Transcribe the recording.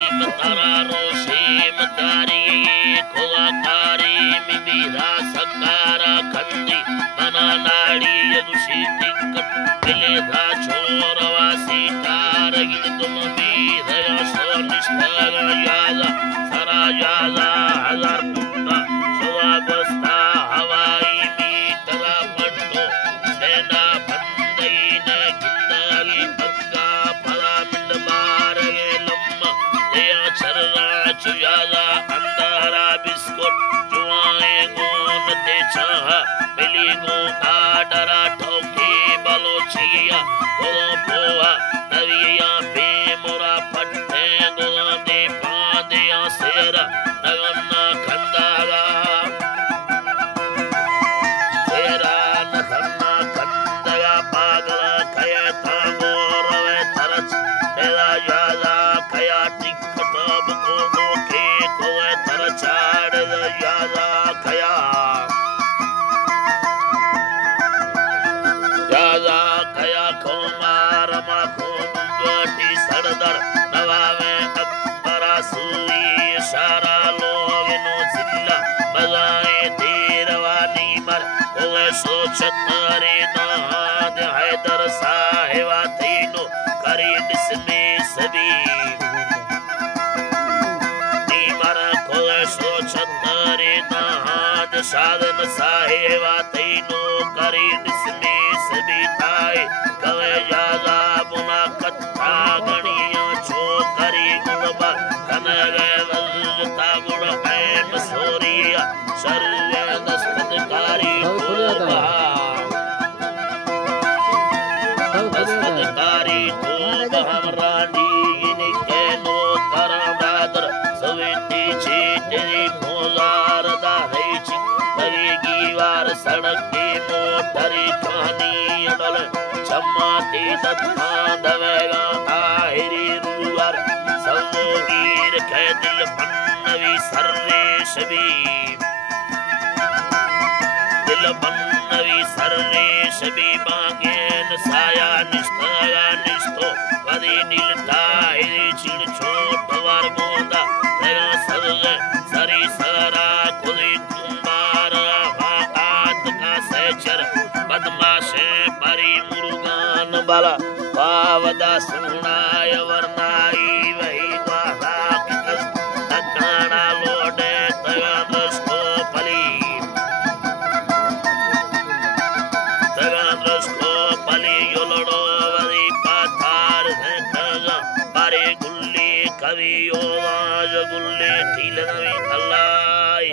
Tararo se matari kolakari mibira sakara kandi mananadi yagushi tikkat mileda choravasi taragin tumbi daya sonistara yaza sarayaza hazar putta shavabasta hawai mitara patto sena bandaine gindagi agga palamin marage lamma daya charra chuyaza andara biskut juae gon de chaha peli go adara thoki balochia golo poa naviya be mora patte golo de paadiya sera naganna khandaga sera naganna khandaga pagala kaya tagorave tarach bela yaza kaya tikkatab ko ke koe tarachad yaza kaya yaza kaya kumar ma kumgati sardar nawave akbara sui shara logino zilla bazaye terawani mar koe sochhatare naad haidar sahiba tino kari disme sabi nimar koe sochhatare naad sadan sahiba tino kari disme sabi tai kave yaza buna katta ganiya chokari gunba kanage vazta gura aim soriya sarve dastadkari toba dastadkari toba hamrani inke no karamdar saviti chitri pozar da reichi tagi war sadaki motari khani adal chammati datta davega ahiri ruwar samogir ke dil pannavi sarre shabi dil pannavi sarre shabi bangen saya nistaga nisto vadi nilta hiri chil chot var gonda daga sarge sari sara kuli kumbara vaat ka sechar badmashe pari murugan bala pavada sunay varnai vahi vada kikas takana lode tagandsko pali yolodo vadi pathar thega pare gulli kaviyo vaj gulli tilnavi allai